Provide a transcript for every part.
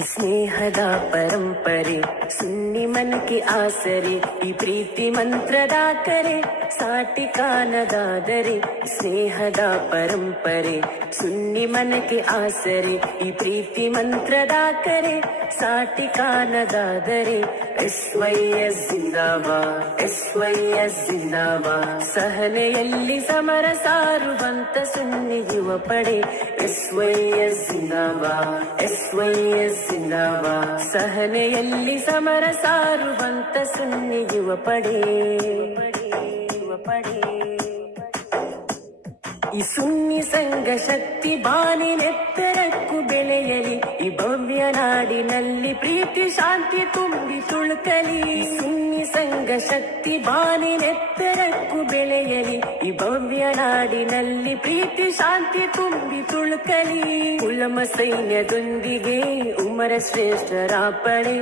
ಈ ಸ್ನೇಹದ ಪರಂಪರೆ ಸುನ್ನಿ ಮನಕ್ಕೆ ಆಸರೆ, ಈ ಪ್ರೀತಿ ಮಂತ್ರದ ಕರೆ ಸಾಟಿ ಕಾಣದಾದರೆ. ಸ್ನೇಹದ ಪರಂಪರೆ ಸುನ್ನಿ ಮನಕ್ಕೆ ಆಸರೆ, ಈ ಪ್ರೀತಿ ಮಂತ್ರದ ಕರೆ ಸಾಟಿ ಕಾಣದಾದರೆ. SYS ಜಿಂದಾಬಾದ್, SYS ಜಿಂದಾಬಾದ್. ಸಹನೆಯಲ್ಲಿ ಸಮರ ಸಾರುವಂತ ಸುನ್ನಿ ಯುವ ಪಡೆ. SYS ಜಿಂದಾಬಾದ್, SYS ಜಿಂದಾಬಾದ್. ಸಹನೆಯಲ್ಲಿ ಸಮರ ಸಾರುವಂತ ಸುನ್ನಿ ಯುವ ಪಡೆ. ಈ ಸುನ್ನಿ ಸಂಘ ಶಕ್ತಿ ಬಾನಿನೆತ್ತರಕ್ಕೂ ಬೆಳೆಯಲಿ, ಈ ಭವ್ಯ ನಾಡಿನಲ್ಲಿ ಪ್ರೀತಿ ಶಾಂತಿ ತುಂಬಿ ತುಳುಕಲಿ. ಸುನ್ನಿ ಸಂಘ ಶಕ್ತಿ ಬಾನಿನೆತ್ತರಕ್ಕೂ ಬೆಳೆಯಲಿ, ಈ ಭವ್ಯ ನಾಡಿನಲ್ಲಿ ಪ್ರೀತಿ ಶಾಂತಿ ತುಂಬಿ ತುಳುಕಲಿ. ಉಲಮ ಸೈನ್ಯದೊಂದಿಗೆ ಉಮರ ಶ್ರೇಷ್ಠರ ಪಡೆ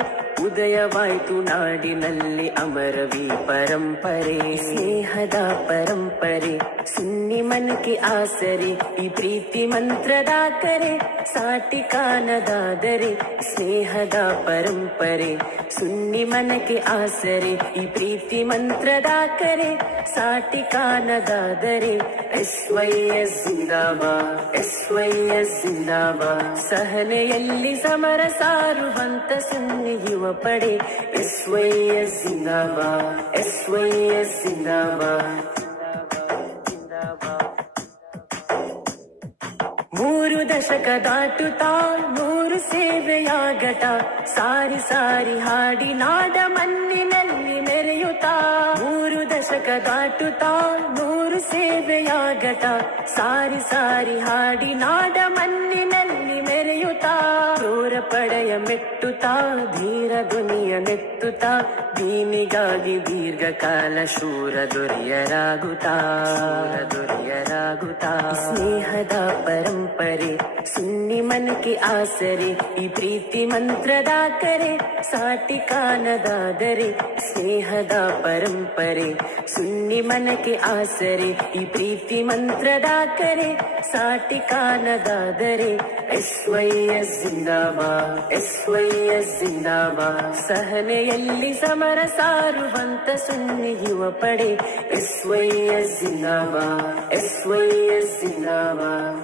ಉದಯವಾಯ್ತು ನಾಡಿನಲ್ಲಿ ಅಮರವಿ ಪರಂಪರೆ. ಸ್ನೇಹದ ಪರಂಪರೆ ಸುನ್ನಿ ಮನಕ್ಕೆ ಆಸರೆ, ಈ ಪ್ರೀತಿ ಮಂತ್ರದ ಕರೆ ಸಾಟಿ ಕಾಣದಾದರೆ. ಸ್ನೇಹದ ಪರಂಪರೆ ಸುನ್ನಿ ಮನಕ್ಕೆ ಆಸರೆ, ಈ ಪ್ರೀತಿ ಮಂತ್ರದ ಕರೆ ಸಾಟಿ ಕಾಣದಾದರೆ. SYS ಜಿಂದಾಬಾದ್, SYS ಜಿಂದಾಬಾದ್. ಸಹನೆಯಲ್ಲಿ ಸಮರ ಸಾರುವಂತ ಸುನ್ನಿ ಯುವ ಪಡೆ. SYS ಜಿಂದಾಬಾದ್, SYS ಜಿಂದಾಬಾದ್. 3 ದಶಕ ದಾಟುತ್ತಾ 100 ಸೇವೆಯಾಗಟ, ಸಾರಿ ಸಾರಿ ಹಾಡಿ ನಾಡ ಮಣ್ಣಿನಲ್ಲಿ ಮೆರೆಯುತ್ತಾ. 3 ದಶಕ ದಾಟುತ್ತಾ 100 ಸೇವೆಯಾಗಟ, ಸಾರಿ ಸಾರಿ ಹಾಡಿ ನಾಡ ಮಣ್ಣಿನಲ್ಲಿ ಮೆರೆಯುತ್ತಾ. ಕ್ರೂರ ಪಡೆಯ ಮೆಟ್ಟುತ್ತಾ ಧೀರ ಧ್ವನಿಯ ನೆತ್ತುತ್ತಾ, ದೀನಿಗಾಗಿ ದೀರ್ಘಕಾಲ ಶೂರ ದೊರೆಯರಾಗುತ್ತಾ. ಸ್ನೇಹದ ಪರಂಪರೆ ಸುನ್ನಿ ಮನಕ್ಕೆ ಆಸರೆ, ಈ ಪ್ರೀತಿ ಮಂತ್ರದ ಕರೆ ಸಾಟಿ ಕಾಣದಾದರೆ. ಸ್ನೇಹದ ಪರಂಪರೆ ಸುನ್ನಿ ಮನಕ್ಕೆ ಆಸರೆ, ಈ ಪ್ರೀತಿ ಮಂತ್ರದ ಕರೆ ಸಾಟಿ ಕಾಣದಾದರೆ. SYS ಜಿಂದಾಬಾದ್, SYS ಜಿಂದಾಬಾದ್. ಸಹನೆಯಲ್ಲಿ ಸಮರ ಸಾರುವಂತ ಸುನ್ನಿ ಯುವ ಪಡೆ. SYS ಜಿಂದಾಬಾದ್, SYS ಜಿಂದಾಬಾದ್.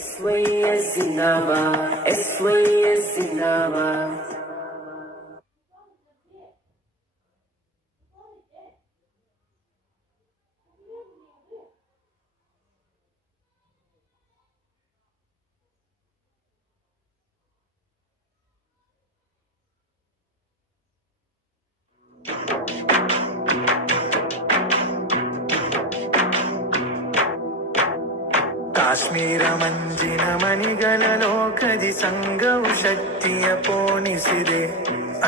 SYS ಜಿಂದಾಬಾದ್, SYS ಜಿಂದಾಬಾದ್. ಕಾಶ್ಮೀರ ಮಂಜಿನ ಮಣಿಗಳ ಲೋಕದಿ ಸಂಘವು ಶಕ್ತಿಯ ಪೋಣಿಸಿದೆ.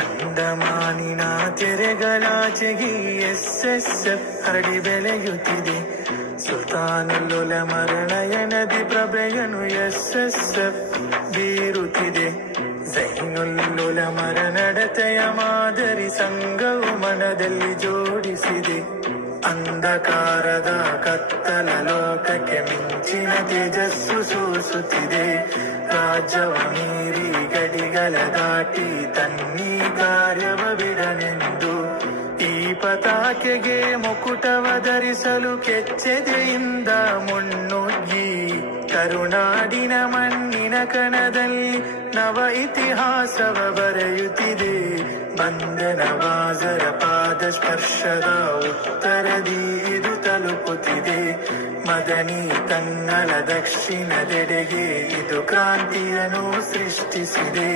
ಅಂಡಮಾನಿನ ತೆರೆಗಳಾಚೆಗೆ SSF ಹರಡಿ ಬೆಳೆಯುತ್ತಿದೆ. ಸುಲ್ತಾನುಲ್ಲುಲಮರ ನಯನದಿ ಪ್ರಭೆಯನು SSF ಬೀರುತ್ತಿದೆ. ಝೈನುಲ್ಲುಲಮರ ನಡತೆಯ ಮಾದರಿ ಸಂಘವು ಮನದಲ್ಲಿ ಜೋಡಿಸಿದೆ. ಅಂಧಕಾರದ ಕತ್ತಲ ಲೋಕಕ್ಕೆ ಮಿಂಚಿನ ತೇಜಸ್ಸು ಸೂಸುತ್ತಿದೆ. ರಾಜ್ಯವ ಮೀರಿ ಗಡಿಗಳ ದಾಟಿ ತನ್ನಿ ಕಾರ್ಯವ ಬಿಡನೆಂದು, ಈ ಪತಾಕೆಗೆ ಮುಕುಟವ ಧರಿಸಲು ಕೆಚ್ಚೆದೆಯಿಂದ ಮುನ್ನುಗ್ಗಿ, ಕರುನಾಡಿನ ಮಣ್ಣಿನ ಕಣದಲ್ಲಿ ನವ ಇತಿಹಾಸವ ಬರೆಯುತ್ತಿದೆ. ಬಂಧನವಾಸರ ಪಾದ ಸ್ಪರ್ಶದ ಉತ್ತರದಿ ಇದು ತಲುಪುತ್ತಿದೆ. ಮದನಿ ಕನ್ನಡ ದಕ್ಷಿಣದೆಡೆಗೆ ಇದು ಕ್ರಾಂತಿಯನ್ನು ಸೃಷ್ಟಿಸಿದೆ.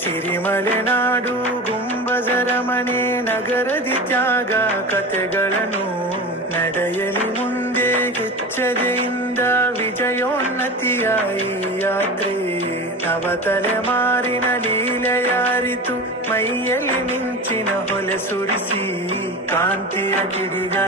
ಸಿರಿಮಲೆನಾಡು ಗುಂಬಜರ ಮನೆ ನಗರದಿ ತ್ಯಾಗ ಕಥೆಗಳನ್ನು ನಡೆಯಲಿ ಮುಂದೆ ಕೆಚ್ಚದೆಯಿಂದ ವಿಜಯೋನ್ನತಿಯ ಈ ಯಾತ್ರೆ. ನವತಲೆಮಾರಿನ ಲೀಲೆಯಾರಿತು ಮೈಯಲ್ಲಿ ಮಿಂಚಿನ ಹೊಲೆ ಸುರಿಸಿ, ಕಾಂತಿಯ ಕಿಡಿಗ